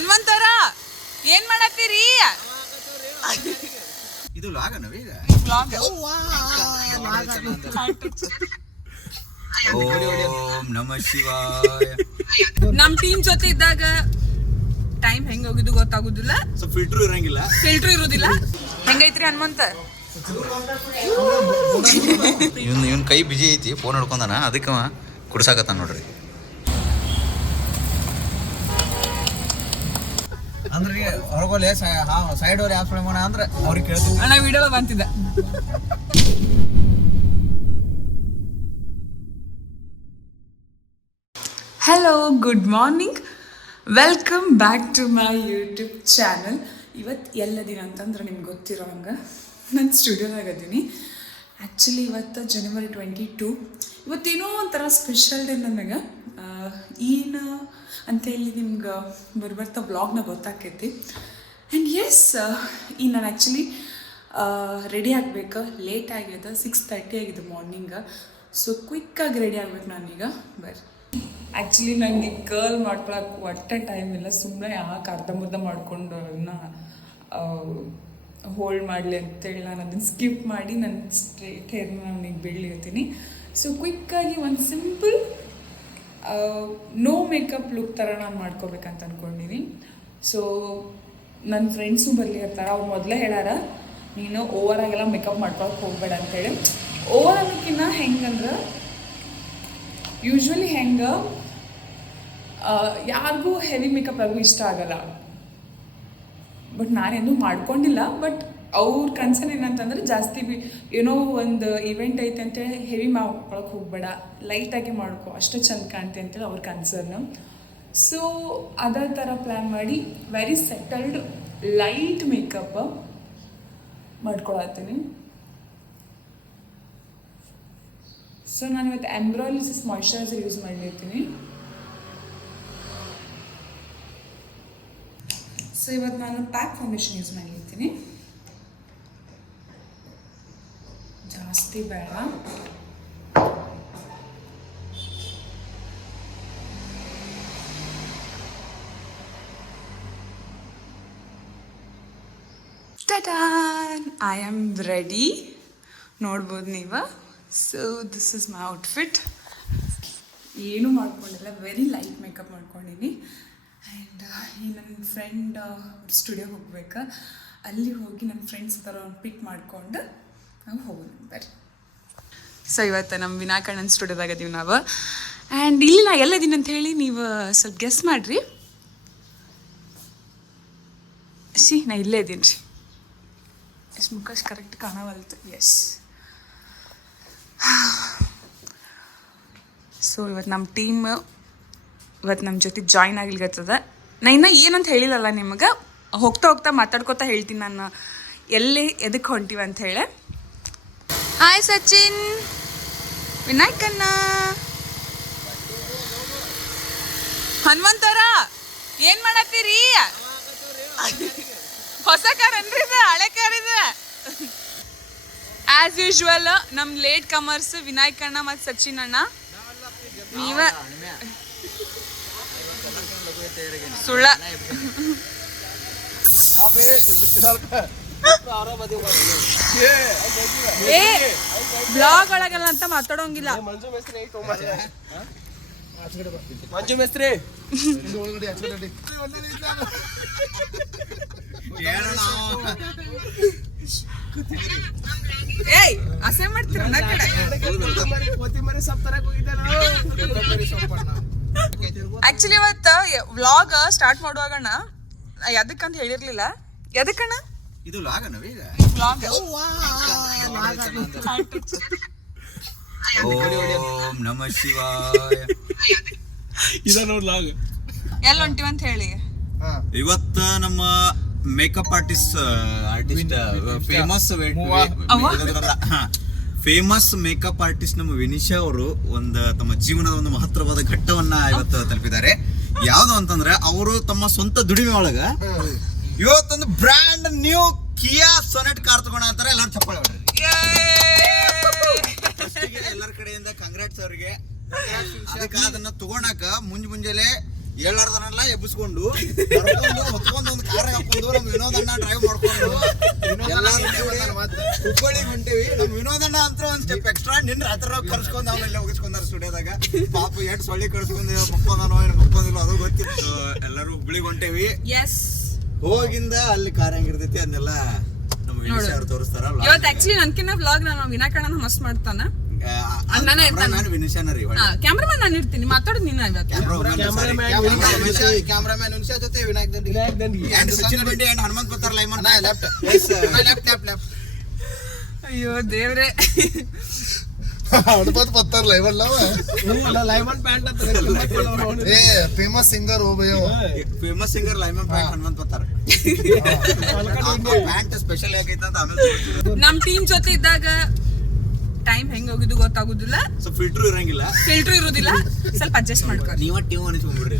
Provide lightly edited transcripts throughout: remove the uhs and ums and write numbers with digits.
ಹನುಮಂತರ ಏನ್ ಮಾಡತ್ತೀರಿ? ಇದು ಲಾಗ ನವೀಗ ಓಂ ನಮಃ ಶಿವಾಯ. ನಮ್ ಟೀಮ್ ಜೊತೆ ಇದ್ದಾಗ ಟೈಮ್ ಹೆಂಗ್ ಹೋಗಿದ್ದು ಗೊತ್ತಾಗುದಿಲ್ಲ, ಫಿಲ್ಟರ್ ಇರಂಗಿಲ್ಲ, ಫಿಲ್ಟರ್ ಇರುದಿಲ್ಲ. ಹೆಂಗೈತ್ರಿ ಹನುಮಂತ? ಇವನ್ ಕೈ ಬಿಜಿ ಐತಿ, ಫೋನ್ ಹಿಡ್ಕೊಂಡಾನ, ಅದಕ್ಕೆ ಕುಡ್ಸಾಕತ್ತಾನ ನೋಡ್ರಿ. ಅಂದ್ರೆ ಹೊರಗೋಲೆ ಸೈಡ್ ಅವ್ರು ಯಾವ ಮಾಡೋಣ ಅಂದ್ರೆ ಅವ್ರಿಗೆ ಕೇಳ್ತೀವಿ. ಅಣ್ಣ ವಿಡಿಯೋ ಬಂತಿದ್ದ. Hello, good morning, welcome back to my YouTube channel. ಇವತ್ತು ಎಲ್ಲದಿನ ಅಂತಂದ್ರೆ ನಿಮ್ಗೆ ಗೊತ್ತಿರೋ ಹಂಗೆ ನಾನು ಸ್ಟುಡಿಯೋದಾಗ ಇದ್ದೀನಿ. ಆ್ಯಕ್ಚುಲಿ ಇವತ್ತು January 22. ಇವತ್ತೇನೋ ಒಂಥರ ಸ್ಪೆಷಲ್ ಡೇ ನನಗೆ. ಏನು ಅಂತೇಳಿ ನಿಮ್ಗೆ ಬರ್ತಾ ವ್ಲಾಗ್ನ ಗೊತ್ತಾಕೈತಿ. ಆ್ಯಂಡ್ ಎಸ್, ಈಗ ನಾನು ಆ್ಯಕ್ಚುಲಿ ರೆಡಿ ಆಗಬೇಕು. ಲೇಟ್ ಆಗಿದೆ, 6:30 ಆಗಿದೆ ಮಾರ್ನಿಂಗ. ಸೊ ಕ್ವಿಕ್ಕಾಗಿ ರೆಡಿ ಆಗ್ಬೇಕು ನಾನೀಗ. ಬರ್ರಿ. ಆ್ಯಕ್ಚುಲಿ ನನಗೆ ಕರ್ಲ್ ಮಾಡ್ಕೊಳಕ್ಕೆ ಒಟ್ಟೆ ಟೈಮ್ ಇಲ್ಲ. ಸುಮ್ಮನೆ ಯಾಕೆ ಅರ್ಧಂಬರ್ಧ ಮಾಡ್ಕೊಂಡು ಅದನ್ನು ಹೋಲ್ಡ್ ಮಾಡಲಿ ಅಂತೇಳಿ ನಾನು ಅದನ್ನು ಸ್ಕಿಪ್ ಮಾಡಿ ನನ್ನ ಸ್ಟ್ರೇಟ್ ಹೇರ್ನ ನನಗೆ ಬೆಳಿತೀನಿ. ಸೊ ಕ್ವಿಕ್ಕಾಗಿ ಒಂದು ಸಿಂಪಲ್ ನೋ ಮೇಕಪ್ ಲುಕ್ ಥರ ನಾನು ಮಾಡ್ಕೋಬೇಕಂತ ಅಂದ್ಕೊಂಡಿನಿ. ಸೊ ನನ್ನ ಫ್ರೆಂಡ್ಸು ಬರ್ಲಿರ್ತಾರೆ. ಅವ್ರು ಮೊದಲೇ ಹೇಳ್ಯಾರ, ನೀನು ಓವರಾಗೆಲ್ಲ ಮೇಕಪ್ ಮಾಡ್ಕೊಳಕ್ಕೆ ಹೋಗ್ಬೇಡ ಅಂತೇಳಿ. ಓವರ್ ಅನ್ನೋಕ್ಕಿಂತ ಹೆಂಗಂದ್ರೆ ಯೂಶ್ವಲಿ ಹೆಂಗೆ ಯಾರಿಗೂ ಹೆವಿ ಮೇಕಪ್ ಯಾರಿಗೂ ಇಷ್ಟ ಆಗಲ್ಲ. ಬಟ್ ನಾನೇನು ಮಾಡ್ಕೊಂಡಿಲ್ಲ. ಬಟ್ ಅವ್ರ ಕನ್ಸರ್ನ್ ಏನಂತಂದ್ರೆ ಜಾಸ್ತಿ ಏನೋ ಒಂದು ಇವೆಂಟ್ ಐತೆ ಅಂತೇಳಿ ಹೆವಿ ಮಾಡ್ಕೊಳಕ್ಕೆ ಹೋಗ್ಬೇಡ, ಲೈಟಾಗಿ ಮಾಡ್ಕೊ, ಅಷ್ಟೇ ಚಂದ ಕಾಣ್ತೆ ಅಂತೇಳಿ ಅವ್ರ ಕನ್ಸರ್ನು. ಸೊ ಅದೇ ಥರ ಪ್ಲ್ಯಾನ್ ಮಾಡಿ ವೆರಿ ಸೆಟಲ್ಡ್ ಲೈಟ್ ಮೇಕಪ್ ಮಾಡ್ಕೊಳತ್ತೀನಿ. ಸೊ ನಾನು ಇವತ್ತು ಎಂಬ್ರಾಯ್ಲಿಸಿಸ್ ಮಾಯ್ಶ್ಚರೈಸರ್ ಯೂಸ್ ಮಾಡಿರ್ತೀನಿ. ಸೊ ಇವತ್ತು ನಾನು ಪ್ಯಾಕ್ ಫೌಂಡೇಶನ್ ಯೂಸ್ ಮಾಡಿರ್ತೀನಿ. ಜಾಸ್ತಿ ಬೇಡ. ಟಟಾನ್, ಐ ಆಮ್ ರೆಡಿ. ನೋಡ್ಬೋದು ನೀವು. So this is my outfit. ಏನೂ ಮಾಡ್ಕೊಂಡಿಲ್ಲ, ವೆರಿ ಲೈಟ್ ಮೇಕಪ್ ಮಾಡ್ಕೊಂಡಿನಿ. ಆ್ಯಂಡ್ ಈ ನನ್ನ ಫ್ರೆಂಡ್ ಸ್ಟುಡಿಯೋಗೆ ಹೋಗ್ಬೇಕು. ಅಲ್ಲಿ ಹೋಗಿ ನನ್ನ ಫ್ರೆಂಡ್ಸ್ ಥರ ಪಿಕ್ ಮಾಡಿಕೊಂಡು ನಾವು ಹೋಗೋಣ ಬರ್ರಿ. ಸೊ ಇವತ್ತು ನಮ್ಮ ವಿನಾಯಕಣ್ಣನ ಸ್ಟುಡಿಯೋದಾಗ ಇದೀವಿ ನಾವು. ಆ್ಯಂಡ್ ಇಲ್ಲಿ ನಾ ಎಲ್ಲದೀನಿ ಅಂತ ಹೇಳಿ ನೀವು ಸ್ವಲ್ಪ ಗೆಸ್ ಮಾಡಿರಿ. ನಾ ಇಲ್ಲೇ ಇದ್ದೀನಿ ರೀ. ಎಷ್ಟು ಮುಖ ಕರೆಕ್ಟ್ ಕಾಣವಲ್ತು. ಎಸ್. ಸೊ ಇವತ್ತು ನಮ್ಮ ಟೀಮ್ ಇವತ್ತು ನಮ್ಮ ಜೊತೆ ಜಾಯ್ನ್ ಆಗ್ಲಿಕ್ಕತ್ತದ. ನಾ ಇನ್ನೂ ಏನಂತ ಹೇಳಿಲ್ಲಲ್ಲ ನಿಮಗೆ. ಹೋಗ್ತಾ ಹೋಗ್ತಾ ಮಾತಾಡ್ಕೊತಾ ಹೇಳ್ತೀನಿ ನಾನು ಎಲ್ಲಿ ಎದಕ್ಕೆ ಹೊಂಟೀವಿ ಅಂತ ಹೇಳಿ. ಹಾಯ್ ಸಚಿನ್, ವಿನಾಯಕಣ್ಣ, ಹನುಮಂತರ ಏನು ಮಾಡತ್ತೀರಿ? ಹೊಸ ಕಾರ್ ಅನ್ರಿ ಇದು, ಹಳೆ ಕಾರ್ ಇದು. ಆ್ಯಸ್ ಯೂಶ್ವಲ್ ನಮ್ಮ ಲೇಟ್ ಕಮರ್ಸ್ ವಿನಾಯಕಣ್ಣ ಮತ್ತು ಸಚಿನ್ ಅಣ್ಣ. ನೀವ ಸುಳ್ಳ ಬ್ಲಾಗ್ ಒಳಗಲ್ಲ ಅಂತ ಮಾತಾಡೋಂಗಿಲ್ಲ. ಮಂಜು ಮೇಸ್ತ್ರಿ ಏಯ್ ಅಸೆ ಮಾಡ್ತೀರ ನನ್ನ ಕಡೆ. ಆಕ್ಚುಲಿ ಇವತ್ತು ವ್ಲಾಗ್ ಸ್ಟಾರ್ಟ್ ಮಾಡುವಾಗಣ್ಣ ಎದಕ್ಕಂತ ಹೇಳಿರ್ಲಿಲ್ಲ. ಎದಕ್ಕಣ್ಣ? ಇದು ಲಾಗ ನವೀಗ ವ್ಲಾಗ್. ಓಂ ನಮಃ ಶಿವಾಯ. ಎಲ್ಲಿ ಹೊಂಟಿವಂತ ಹೇಳಿ. ಇವತ್ತ ನಮ್ಮ makeup artist famous makeup artist ನಮ್ಮ ವಿನಿಶಾ ಅವರು ತಮ್ಮ ಜೀವನದ ಒಂದು ಮಹತ್ತರವಾದ ಘಟ್ಟವನ್ನ ಇವತ್ತು ತಲುಪಿದ್ದಾರೆ. ಯಾವ್ದು ಅಂತಂದ್ರೆ ಅವರು ತಮ್ಮ ಸ್ವಂತ ದುಡಿಮೆ ಒಳಗ ಇವತ್ತೊಂದು ಬ್ರ್ಯಾಂಡ್ ನ್ಯೂ ಕಿಯಾ ಸೊನೆಟ್ ಕಾರ್ ತಗೋಣ ಅಂತಾರೆ. ಎಲ್ಲರೂ ಚಪ್ಪಾಳೆ ಹೊಡ್ರಿ. ಎಲ್ಲರ ಕಡೆಯಿಂದ ಕಂಗ್ರಾಟ್ಸ್ ಅವ್ರಿಗೆ. ಅದನ್ನ ತಗೋಣಾಕ ಮುಂಜಾನೆ ಏಳಾರ್ದನೆಲ್ಲ ಎಬ್ಬಿಸ್ಕೊಂಡು ನಿನ್ನ ರಾತ್ರಿ ಕರ್ಸ್ಕೊಂಡ್ ಅವನ್ನೆಲ್ಲ ಹೋಗಿಸ್ಕೊಂಡಾರ ಸ್ಟುಡಿಯೋದಾಗ. ಪಾಪ ಎಷ್ಟು ಸೊಳ್ಳಿ ಕರ್ಸ್ಕೊಂಡ್ ಮಕ್ಕೊಂದಿಲ್ಲ ಅದು ಗೊತ್ತಿತ್ತು. ಎಲ್ಲರೂ ಹುಬ್ಳಿಗೆ ಹೊಂಟೇವಿ. ಹೋಗಿಂದ ಅಲ್ಲಿ ಕಾರ್ ಹೆಂಗಿರ್ತೈತಿ ಅದನ್ನೆಲ್ಲ ನಮ್ಮ ವಿನಿಶ್ ಅವ್ರು ತೋರಿಸ್ತಾರ. ಇವತ್ತು ಆಕ್ಚುಲಿ ನನ್ಕಿನ್ನ ವ್ಲಾಗ್ ನಾನು ವಿನಾಕಣ್ಣ ಮಸ್ತ್ ಮಾಡ್ತಾನ. ನಾನು ವಿನಿಶಾನ ರೀ. ಕ್ಯಾಮ್ರಾಮನ್ ನಾನು ಇರ್ತೀನಿ, ಮಾತಾಡೋದು ನೀನು. ಕ್ಯಾಮ್ರಾಮನ್ ವಿನಿಶಾ ಜೊತೆ ವಿನಾಯಕ್ ದಂಡಿ ಅಂಡ್ ಸಚಿನ್ ಬಂಡಿ ಅಂಡ್ ಹನುಮಂತ್ ಪತ್ತಾರ್ ಲೈಮನ್ ಲೆಫ್ಟ್. ಅಯ್ಯೋ ದೇವ್ರೆ, हनुमंत पत्थर लाइवन लावा लाइमन पैंट ए फेमस सिंगर हो भैया ಫೇಮಸ್ ಸಿಂಗರ್ ಲೈಮನ್ pant Hanumanth Pattar pant special ಆಗೈತೆ ಅಂತ ಆಮೇಲೆ ನಮ್ ಟೀಮ್ ಜೊತೆ ಇದ್ದಾಗ ಟೈಮ್ ಹೆಂಗ್ ಹೋಗಿದ್ದು ಗೊತ್ತಾಗುದಿಲ್ಲ. ಸೊ ಫಿಲ್ಟರ್ ಇರಂಗಿಲ್ಲ, ಫಿಲ್ಟರ್ ಇರುದಿಲ್ಲ, ಸ್ವಲ್ಪ ಅಡ್ಜಸ್ಟ್ ಮಾಡ್ಕೊ. ನೀವ ಟೀಮ್ ಅನಿಸ್ಕೊಂಡ್ಬಿಡ್ರಿ.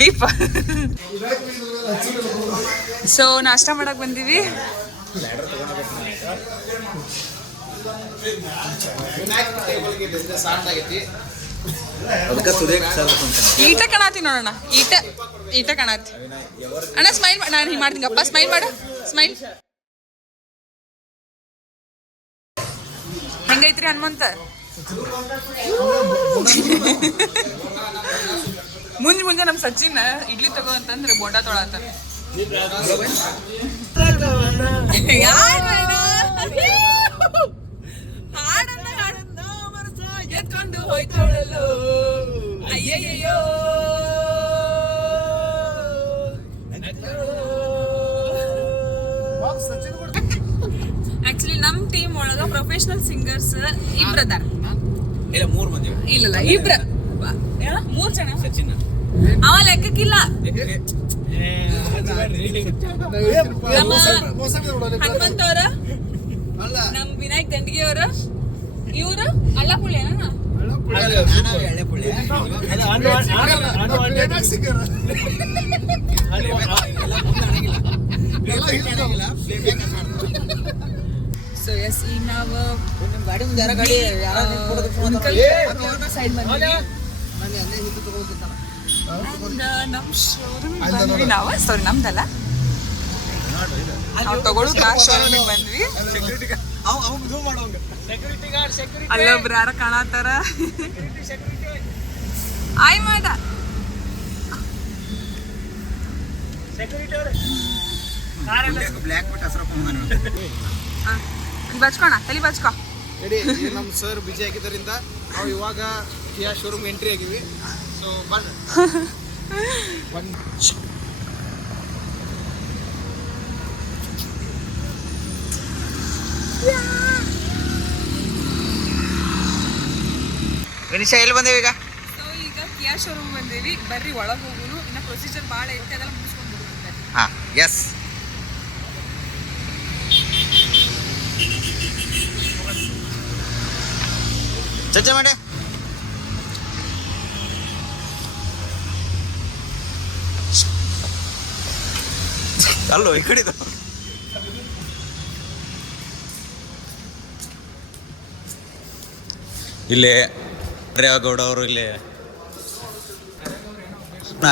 ಬೀಪ. ಸೊ ನಾಷ್ಟ ಮಾಡಕ್ ಬಂದೀವಿ. ಈಟ ಕಾಣತಿ ನೋಡೋಣ, ಈಟ ಕಾಣತಿ ಅಣ್ಣ. ಸ್ಮೈಲ್ ನಾನು ಹಿಂಗೆ ಮಾಡ್ತೀನಿ, ಅಪ್ಪ ಸ್ಮೈಲ್ ಮಾಡು, ಸ್ಮೈಲ್. ಹೆಂಗೈತ್ರಿ ಹನುಮಂತ? ಮುಂಜೆ ನಮ್ ಸಚಿನ್ ಇಡ್ಲಿ ತಗೋ ಅಂತಂದ್ರೆ ಬೋಂಡಾ ತೊಳಾತ. ಎತ್ಕೊಂಡು ಹೋಯ್ತೋಳಲ್ಲೋ ಅಯ್ಯಯ್ಯೋ. ಆಕ್ಚುಲಿ ನಮ್ ಟೀಮ್ ಒಳಗ ಪ್ರೊಫೆಷನಲ್ ಸಿಂಗರ್ಸ್ ಇಬ್ರು ಅದಾರ. ಇಲ್ಲ 3 ಮಂದಿ. ಇಲ್ಲ ಇಬ್ರ 3 ಜನ. ಸಚಿನ್ ಅವ ಲೆಕ್ಕಕ್ಕಿಲ್ಲ. ಹನುಮಂತ ಅವರ, ನಮ್ ವಿನಾಯಕ್ ದಂಡಿಗೆ ಅವರ, ಇವ್ರು ಅಳ್ಳಪುಳ್ಳಿ ಸೊ ಎಸ್. ಈಗ ನಾವು ಸೈಡ್ ಬಂದ್ವಿ. ನಮ್ ಶೋರೂಮ್ ಬಂದ್ವಿ ನಾವು. ಸಾರಿ ನಮ್ದಲ್ಲ, ನಾವು ತಗೊಳ್ಳೋ ಕಾರ್ ಶೋರೂಮಿಗೆ ಬಂದ್ವಿ. ಅಲ್ಲೊಬ್ರು ಯಾರ ಕಾಣತ್ತಾರ. ಆಯ್ ಮಾದ ಬ್ಲ್ಯಾಕ್ ಬಿಟ್ಟು ಹಸ್ರು ಬಚ್ಕೋಣ, ತಲೆ ಬಚ್ಕೋ. ರೆಡಿ. ನಮ್ಮ ಸರ್ ಬಿಜಿ ಆಗಿದ್ದರಿಂದ ನಾವು ಇವಾಗ ಕಿಯಾ ಶೋರೂಮ್ ಎಂಟ್ರಿ ಆಗಿವಿ. ಸೊ ಬನ್ನಿ. ವಿನಿಶಾ ಎಲ್ಲಿ ಬಂದೇವಿ ಈಗ? ಸೊ ಈಗ ಕಿಯಾ ಶೋರೂಮ್ ಬಂದೇವಿ. ಬರ್ರಿ ಒಳಗೆ ಹೋಗುನು. ಇನ್ನ ಪ್ರೊಸೀಜರ್ ಭಾಳ ಐತೆ, ಅದೆಲ್ಲ ಮುಗಿಸ್ಕೊಂಡು ಬಿಡುತ್ತೆ. ಹಾ ಎಸ್. ಚರ್ಚೆ ಮಾಡಿ. ಅಲ್ಲೋ ಈ ಕಡೆದು ಇಲ್ಲೇ ಆರ್ಯಗೌಡ ಅವರು ಇಲ್ಲಿ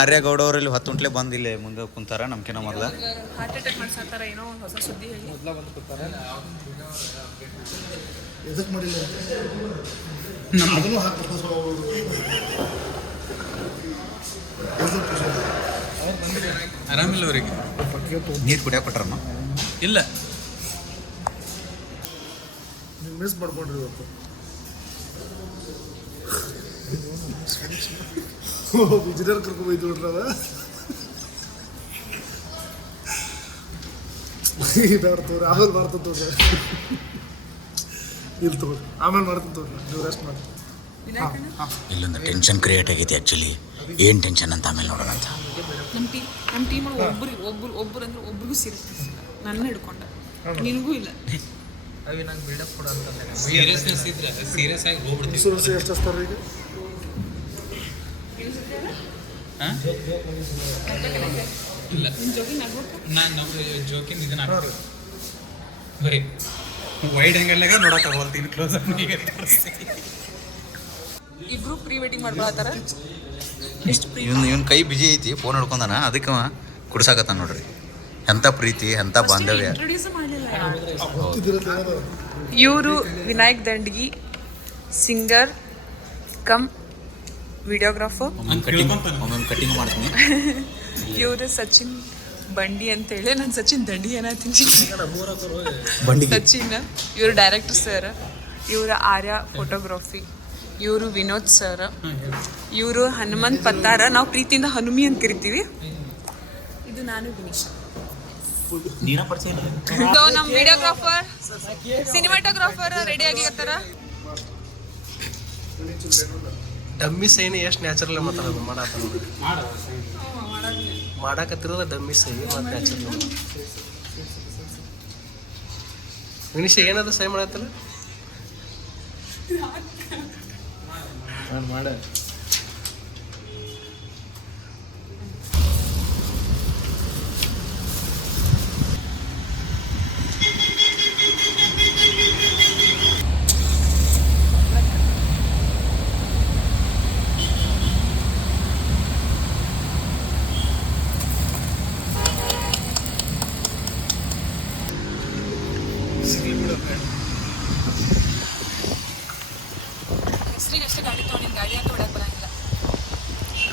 ಆರ್ಯಗೌಡ ಅವರು ಇಲ್ಲಿ 10 ಗಂಟೆ ಬಂದು ಇಲ್ಲಿ ಮುಂದೆ ಕುಂತಾರ. ನಮ್ಕಿನ ಮೊದಲ ಹಾರ್ಟ್ ಅಟ್ಯಾಕ್ ಮಾಡ್ಸತ್ತಾರ, ಏನೋ ಒಂದು ಹೊಸ ಸುದ್ದಿ ಹೇಳಿ. ಎದಕ್ಕೆ ಮಾಡಿಲ್ಲ ಅದನ್ನು ಹಾಕ್ಬೇಕು. ಆರಾಮಿಲ್ಲ ಅವರಿಗೆ. ನೀರು ಕುಡಿಯಕ್ಕೆ ಕೊಟ್ಟಾರಮ್ಮ? ಇಲ್ಲ, ನೀವು ಮಿಸ್ ಮಾಡ್ಕೊಂಡ್ರಿ ಇವತ್ತು. ವಿಜಯನಗರ ಕರ್ಕೊಂಡು ಹೋಯ್ತು ಬಿಡ್ರವ. ಬೇಡ ತೋರಿ, ಆಮೇಲೆ ಮಾಡ್ತೀನಿ ತೋರಿ. ಇಲ್ಲಿ ತೋರಿ, ಆಮೇಲೆ ಮಾಡ್ತೀನಿ ತೋರಿ, ನೀವು ರೆಸ್ಟ್ ಮಾಡಿ. ಇಲ್ಲೊಂದು ಟೆನ್ಷನ್ ಕ್ರಿಯೇಟ್ ಆಗೈತಿ. ಆ್ಯಕ್ಚುಲಿ ಏನು ಟೆನ್ಷನ್ ಅಂತ ಆಮೇಲೆ ನೋಡೋಣ ಅಂತ. ನಮ್ಮ ಟೀಮ್ ಒಬ್ರು ಅಂದ್ರೆ ಒಬ್ರಿಗೂ ಸೀರಿಯಸ್ ಇಲ್ಲ. ನನ್ನ ಹಿಡ್ಕೊಂಡ, ನಿನಗೂ ಇಲ್ಲ. ಅವಿ ನಂಗೆ ಬಿಲ್ಡಪ್ ಕೊಡ ಅಂತ ಸೀರಿಯಸ್ನೆಸ್ ಇದ್ರೆ ಸೀರಿಯಸ್ ಆಗಿ ಹೋಗ್ಬಿಡ್ತೀವಿ. ಇನ್ಶೂರೆನ್ಸ್ ಎಷ್ಟು ಹಚ್ತಾರೆ ಈಗ? ಇಲ್ಲ ನಾನು ಜೋಕಿಂಗ್ ಇದನ್ನ ಬರೀ ವೈಡ್ ಆ್ಯಂಗಲ್ನಾಗ ನೋಡಕ್ಕೆ ಹೋಗ್ತೀನಿ. ಕ್ಲೋಸ್ ಇಬ್ರು ಪ್ರೀ ವೆಡ್ಡಿಂಗ್ ಮಾಡ್ಕೊಳತ್ತಾರ. ಎಷ್ಟು ಪ್ರೀ. ಇವನ್ ಕೈ ಬಿಜಿ ಐತಿ, ಫೋನ್ ಹಿಡ್ಕೊಂಡಾನ, ಅದಕ್ಕೆ ಕುಡ್ಸಾಕತ್ತಾನ ನೋಡ್ರಿ. ಎಂಥ ಪ್ರೀತಿ ಎಂಥ ಬಾಂಧವ್ಯ. ಇಂಟ್ರೊಡ್ಯೂಸ್ ಮಾಡಲಿಲ್ಲ. ಇವರು ವಿನಾಯಕ್ ದಂಡಗಿ, ಸಿಂಗರ್ ಕಮ್ ವಿಡಿಯೋಗ್ರಾಫರ್. ಒಮ್ಮೊಮ್ಮೆ ಕಟಿಂಗ್ ಮಾಡ್ತೀನಿ. ಇವರು ಸಚಿನ್ ಬಂಡಿ ಅಂತೇಳಿ, ನಾನು ಸಚಿನ್ ದಂಡಿ ಏನಾಗ್ತೀನಿ ಸಚಿನ್. ಇವರು ಡೈರೆಕ್ಟರ್ ಸರ್, ಇವರು ಆರ್ಯ ಫೋಟೋಗ್ರಫಿ, ಇವರು ವಿನೋದ್ ಸರ್, ಇವರು ಹನುಮಂತ್ ಪತ್ತಾರ, ನಾವು ಪ್ರೀತಿಯಿಂದ ಹನುಮಿ ಅಂತ ಕರಿತೀವಿ. ಇದು ನಾನು ವಿನಿಶ್. ಸೊ ನಮ್ಮ ವಿಡಿಯೋಗ್ರಾಫರ್ ಸಿನಿಮಾಟೋಗ್ರಾಫರ್ ರೆಡಿ ಆಗಿರ್ತಾರ. ಡಮ್ಮಿ ಸೈನ್ ಎಷ್ಟು ನ್ಯಾಚುರಲ್ ಮಾತಾಡೋದು ಮಾಡಾಕತ್ತಿರೋದ ಡಮ್ಮಿ ಸೈ ಮತ್ತು ನ್ಯಾಚುರಲ್. ವಿನಿಷ ಏನದು ಸೈ ಮಾಡತ್ತಲ್ಲ ಮಾಡ.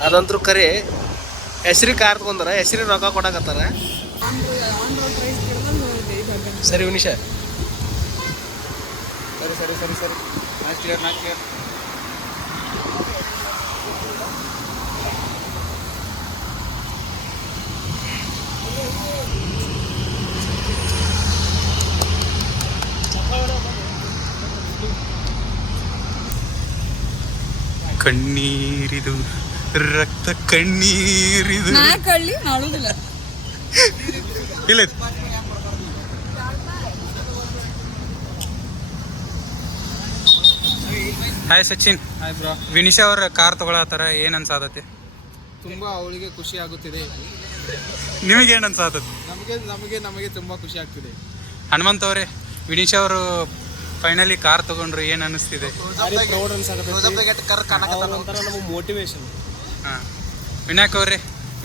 ಅದಂತರೂ ಕರೆ ಹೆಸ್ರಿಗೆ ಕಾರ್ ತಗೊಂಡಾರ, ಹೆಸ್ರಿಗೆ ರೊಕ್ಕ ಕೊಡಕತ್ತಾರ. ಸರಿ ವಿನಿಷ, ಸರಿ ಸರಿ ಸರಿ ಸರಿ ನೆಕ್ಸ್ಟ್ ಇಯರ್ ಕಣ್ಣೀರಿದು ರಕ್ತ ಕಣ್ಣೀರಿದು ಕಳ್ಳಿ ನಾಳುದಿಲ್ಲ. ಇಲ್ಲ. Hi Sachin. Hi bro. Vinisha ಅವ್ರ ಕಾರ್ ತಗೊಳತ್ತಾರ, ಏನ್ ಅನ್ಸಾತತಿ? ತುಂಬ ಅವಳಿಗೆ ಖುಷಿ ಆಗುತ್ತಿದೆ. ನಿಮಗೆ ಏನ್ ಅನ್ಸಾತತಿ? ನಮಗೆ ತುಂಬ ಖುಷಿ ಆಗ್ತಿದೆ. ಹನುಮಂತ್ ಅವರೇ, ವಿನಿಶಾ ಅವರು ಫೈನಲಿ ಕಾರ್ ತಗೊಂಡ್ರು, ಏನ್ ಅನಿಸ್ತಿದೆ? ನಮಗೆ ಮೋಟಿವೇಶನ್. ಹಾಂ, ವಿನಾಯಕ್ ಅವ್ರೆ,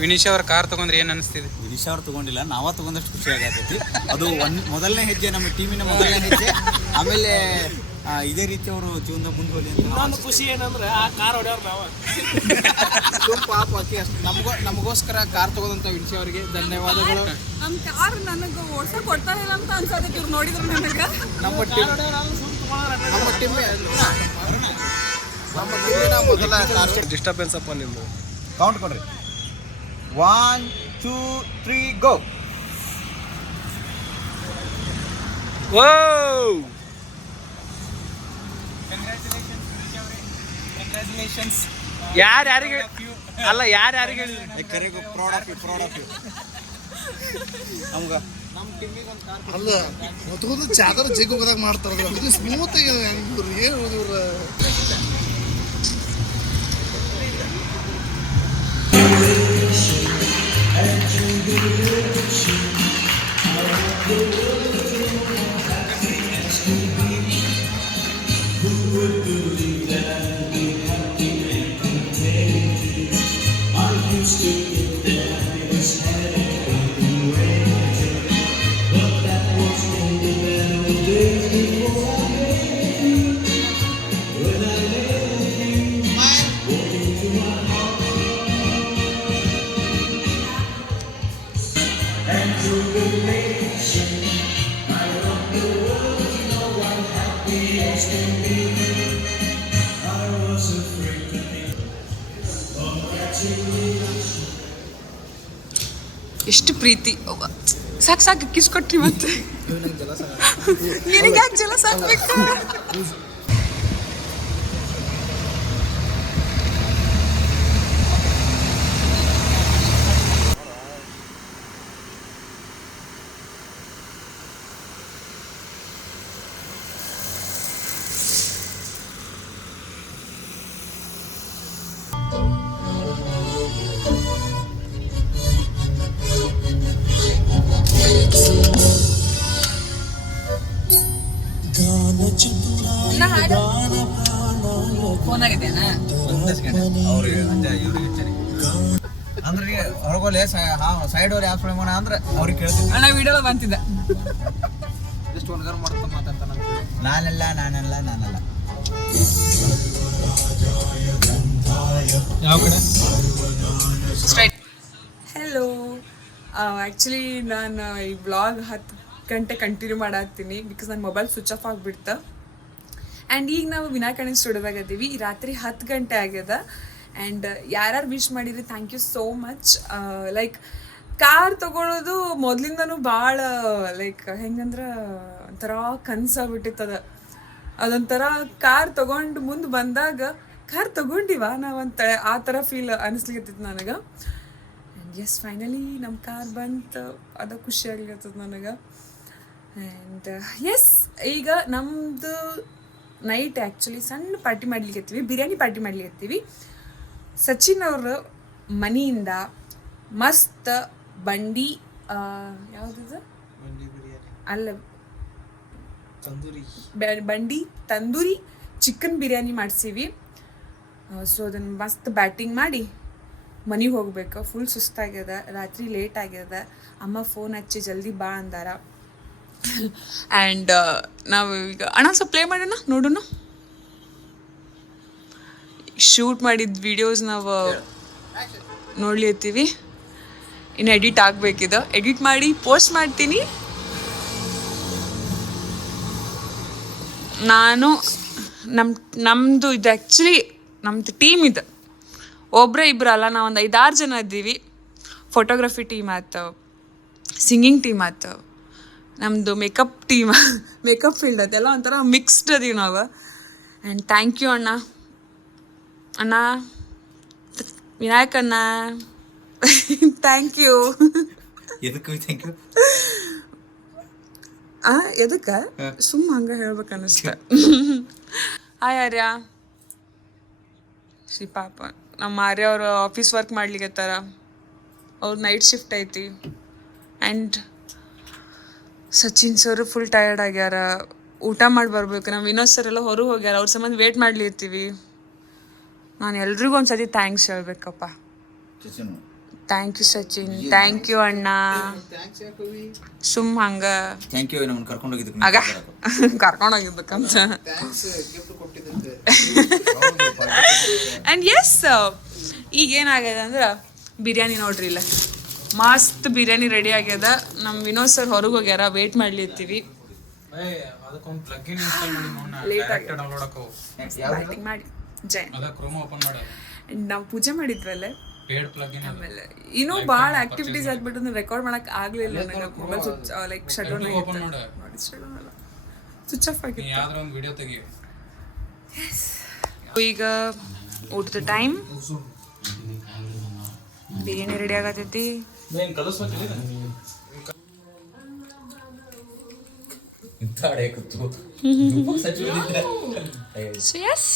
ವಿನಿಶಾ ಅವ್ರ ಕಾರ್ ತಗೊಂಡ್ರೆ ಏನ್ ಅನಿಸ್ತಿದೆ? ವಿನಿಶಾ ಅವ್ರು ತಗೊಂಡಿಲ್ಲ, ನಾವ ತಗೊಂಡಷ್ಟು ಖುಷಿ ಆಗತೈತಿ. ಅದು ಮೊದಲನೇ ಹೆಜ್ಜೆ, ನಮ್ಮ ಟೀಮಿನ ಮೊದಲನೇ ಹೆಜ್ಜೆ. ಆಮೇಲೆ ಇದೇ ರೀತಿ ಅವರು ಜೀವನದಾಗ ಮುಂದೆ ಹೋಗಿ ಅಂತ. ಇನ್ನೊಂದು ಖುಷಿ ಏನಂದ್ರೆ ಆ ಕಾರ್ ಹೊಡೆಯವ್ರು ನಾವು ಪಾಪ ನಮಗೋಸ್ಕರ ಕಾರ್ ತಗೋದಂತ ವಿನಿಶಾ ಅವರಿಗೆ ಧನ್ಯವಾದಗಳು. ನಮ್ಮ ಕಾರ್ ನನಗೆ ಓಡ್ಸ ಕೊಡ್ತಾ ಇಲ್ಲ ಅಂತ ಅನ್ಸತ್ತೆ ಇವ್ರು ನೋಡಿದ್ರು ನನಗೆ. ನಮ್ಮ ಟೀಮಿನ ಮೊದಲ ಡಿಸ್ಟರ್ಬೆನ್ಸ್ ಅಪ್ಪ ನಿಮ್ದು. ಕೌಂಟ್ ಕೊಡ್ರಿ. 1 2 3 ಗೋ. ಕಂಗ್ರ್ಯಾಚುಲೇಷನ್ಸ್. ಯಾರಿಗೆ ಅಲ್ಲ, ಯಾರಿಗೆ ಕರೆಗೂ ಪ್ರೌಡ್ ಆಫ್ ಯು. ನಮ್ಗೆ ನಮ್ಮ ಟೀಮಿಗೆ ಒಂದು ಕಾರ್ ಅಲ್ಲ ಮತ್ತೊಂದು ಚಾದರ ಜಗ್ ಹೋಗೋದಾಗ ಮಾಡ್ತಾರಲ್ಲ, ಇದು ಸ್ಮೂತ್ ಆಗಿ ಇವ್ರು ಏನು ಇವ್ರ ಎಷ್ಟು ಪ್ರೀತಿ. ಸಾಕು ಕಿಸ್ ಕೊಟ್ರಿ ಮತ್ತೆ. ನಿನಗೆ ಯಾಕೆ ಜಲ ಸಾಕ್ಬೇಕು? ಫೋನ್ ಆಗಿದೆಯಾ? ಅಂದ್ರೆ ಹೊರಗೋಲೆ ಸೈಡ್ ಅವ್ರು ಯಾವ ಮಾಡೋಣ ಅಂದ್ರೆ ಅವ್ರಿಗೆ ಕೇಳ್ತೀನಿ. ಅಣ್ಣ ವಿಡಿಯೋ ಬಂತಿದ್ದೆ. ಜಸ್ಟ್ ಒನ್ಗಾರ ಮಾಡ್ತಾ ಮಾತಾಡ್ತಾನೆ ನಾನಲ್ಲ ಯಾವ ಕಡೆ ಸ್ಟ್ರೈಟ್. ಹೆಲೋ, ಆ್ಯಕ್ಚುಲಿ ನಾನು ಈ ವ್ಲಾಗ್ 10 ಗಂಟೆ ಕಂಟಿನ್ಯೂ ಮಾಡತ್ತೀನಿ ಬಿಕಾಸ್ ನನ್ನ ಮೊಬೈಲ್ ಸ್ವಿಚ್ ಆಫ್ ಆಗಿಬಿಡ್ತ. ಆ್ಯಂಡ್ ಈಗ ನಾವು ವಿನಾಯಕಣ್ಣ ಸ್ಟುಡಿಯೋದಾಗ ಇದ್ದೀವಿ. ಈ ರಾತ್ರಿ 10 ಗಂಟೆ ಆಗ್ಯದ. ಆ್ಯಂಡ್ ಯಾರ್ಯಾರು ವಿಶ್ ಮಾಡಿರಿ thank you so much. Like car ತೊಗೊಳೋದು ಮೊದಲಿಂದನೂ ಭಾಳ ಲೈಕ್ ಹೆಂಗಂದ್ರೆ ಒಂಥರ ಕನಸಾಗ್ಬಿಟ್ಟಿತ್ತದ. ಅದೊಂಥರ ಕಾರ್ ತೊಗೊಂಡು ಮುಂದೆ ಬಂದಾಗ ಕಾರ್ ತೊಗೊಂಡಿವ ನಾವಂತ ಆ ಥರ ಫೀಲ್ ಅನಿಸ್ಲಿಕ್ಕತ್ತಿತ್ತು ನನಗೆ. ಆ್ಯಂಡ್ ಎಸ್ ಫೈನಲಿ ನಮ್ಮ ಕಾರ್ ಬಂತು, ಅದು ಖುಷಿ ಆಗ್ಲಿಕ್ಕತ್ತದ ನನಗೆ. ಆ್ಯಂಡ್ ಎಸ್ ಈಗ ನಮ್ಮದು ನೈಟ್ ಆ್ಯಕ್ಚುಲಿ ಸಣ್ಣ ಪಾರ್ಟಿ ಮಾಡ್ಲಿಕ್ಕತ್ತೀವಿ, ಬಿರಿಯಾನಿ ಪಾರ್ಟಿ ಮಾಡ್ಲಿಕ್ಕತ್ತೀವಿ. ಸಚಿನ್ ಅವ್ರ ಮನೆಯಿಂದ ಮಸ್ತ್ ಬಂಡಿ ಯಾವುದಿದೆ ಅಲ್ಲ ಬಂಡಿ ತಂದೂರಿ ಚಿಕನ್ ಬಿರಿಯಾನಿ ಮಾಡಿಸೀವಿ. ಸೊ ಅದನ್ನು ಮಸ್ತ್ ಬ್ಯಾಟಿಂಗ್ ಮಾಡಿ ಮನೆಗೆ ಹೋಗ್ಬೇಕು. ಫುಲ್ ಸುಸ್ತಾಗ್ಯದ, ರಾತ್ರಿ ಲೇಟ್ ಆಗ್ಯದ. ಅಮ್ಮ ಫೋನ್ ಹಚ್ಚಿ ಜಲ್ದಿ ಬಾ ಅಂದಾರ. ಆ್ಯಂಡ್ ನಾವು ಈಗ ಅಣ್ಣ ಸ್ವಲ್ಪ ಪ್ಲೇ ಮಾಡೋಣ ನೋಡೋಣ. ಶೂಟ್ ಮಾಡಿದ ವಿಡಿಯೋಸ್ ನಾವು ನೋಡ್ಲಿತ್ತೀವಿ. ಇನ್ನು ಎಡಿಟ್ ಆಗಬೇಕಿದೆ, ಎಡಿಟ್ ಮಾಡಿ ಪೋಸ್ಟ್ ಮಾಡ್ತೀನಿ. ನಾನು ನಮ್ಮದು ಇದು ಆ್ಯಕ್ಚುಲಿ ನಮ್ಮದು ಟೀಮ್ ಇದೆ, ಒಬ್ಬರೇ ಇಬ್ಬರು ಅಲ್ಲ, ನಾವು ಒಂದು 5-6 ಜನ ಇದ್ದೀವಿ. ಫೋಟೋಗ್ರಫಿ ಟೀಮ್ ಆಯ್ತು, ಸಿಂಗಿಂಗ್ ಟೀಮ್ ಆಯ್ತು, ನಮ್ಮದು ಮೇಕಪ್ ಟೀಮ್, ಮೇಕಪ್ ಫೀಲ್ಡ್ ಅದೆಲ್ಲ ಒಂಥರ ಮಿಕ್ಸ್ಡ್ ಅದೀವಿ ನಾವು. ಆ್ಯಂಡ್ ಥ್ಯಾಂಕ್ ಯು ಅಣ್ಣ ವಿನಾಯಕಣ್ಣ ಥ್ಯಾಂಕ್ ಯು. ಎದಕ್ಕೆ ಥ್ಯಾಂಕ್ ಯು? ಎದಕ್ಕೆ ಸುಮ್ಮ ಹಂಗೆ ಹೇಳ್ಬೇಕು ಅನ್ನಿಸ್ತ. ಹಾಯ್ ಆರ್ಯ. ಪಾಪ ನಮ್ಮ ಆರ್ಯ ಅವರು ಆಫೀಸ್ ವರ್ಕ್ ಮಾಡ್ಲಿಕ್ಕತ್ತಾರ, ಅವ್ರ ನೈಟ್ ಶಿಫ್ಟ್ ಐತಿ. And Sachin sir full tired ಆಗ್ಯಾರ, ಊಟ ಮಾಡಿ ಬರ್ಬೇಕು. ನಮ್ಮ ವಿನೋದ್ ಸರ್ ಎಲ್ಲ ಹೊರಗೆ ಹೋಗ್ಯಾರ, ಅವ್ರ ಸಂಬಂಧ ವೇಟ್ ಮಾಡ್ಲಿರ್ತೀವಿ. ನಾನು ಎಲ್ರಿಗೂ ಒಂದು ಸತಿ ಥ್ಯಾಂಕ್ಸ್ ಹೇಳ್ಬೇಕಪ್ಪ. Thank you Sachin, thank you ಅಣ್ಣ. ಸುಮ್ಮ ಹಂಗ ಥ್ಯಾಂಕ್ ಯು ನಮ್ಮನ್ನು ಕರ್ಕೊಂಡೋಗಿದ್ದಕ್ಕೆ. ಆಗ ಕರ್ಕೊಂಡೋಗಿದ್ದಕ್ಕಂತ. ಆ್ಯಂಡ್ ಎಸ್ ಈಗ ಏನಾಗ್ಯದ ಅಂದ್ರೆ ಬಿರಿಯಾನಿ ನೋಡ್ರಿ, ಇಲ್ಲ ಮಸ್ತ್ ಬಿರಿಯಾನಿ ರೆಡಿ ಆಗ್ಯದ. ನಮ್ಮ ವಿನೋದ್ ಸರ್ ಹೊರಗೆ ಹೋಗ್ಯಾರ, ವೇಟ್ ಮಾಡ್ಲಿರ್ತೀವಿ. ಲೇಟ್ ಆಗಿ ಬ್ಯಾಟಿಂಗ್ ಮಾಡಿ ಜೈ ನಾವು ಪೂಜೆ ಮಾಡಿದ್ವಲ್ಲೇ. ಆಮೇಲೆ ಇನ್ನೂ ಭಾಳ ಆಕ್ಟಿವಿಟೀಸ್ ಆಗ್ಬಿಟ್ಟು ರೆಕಾರ್ಡ್ ಮಾಡಕ್ ಆಗ್ಲಿಲ್ಲ ನನಗೆ. Mobile switch like shut down switch off ಆಗಿತ್ತು. ಈಗ ಊಟದ ಟೈಮ್, ಬಿರಿಯಾನಿ ರೆಡಿ ಆಗತೈತಿ. So S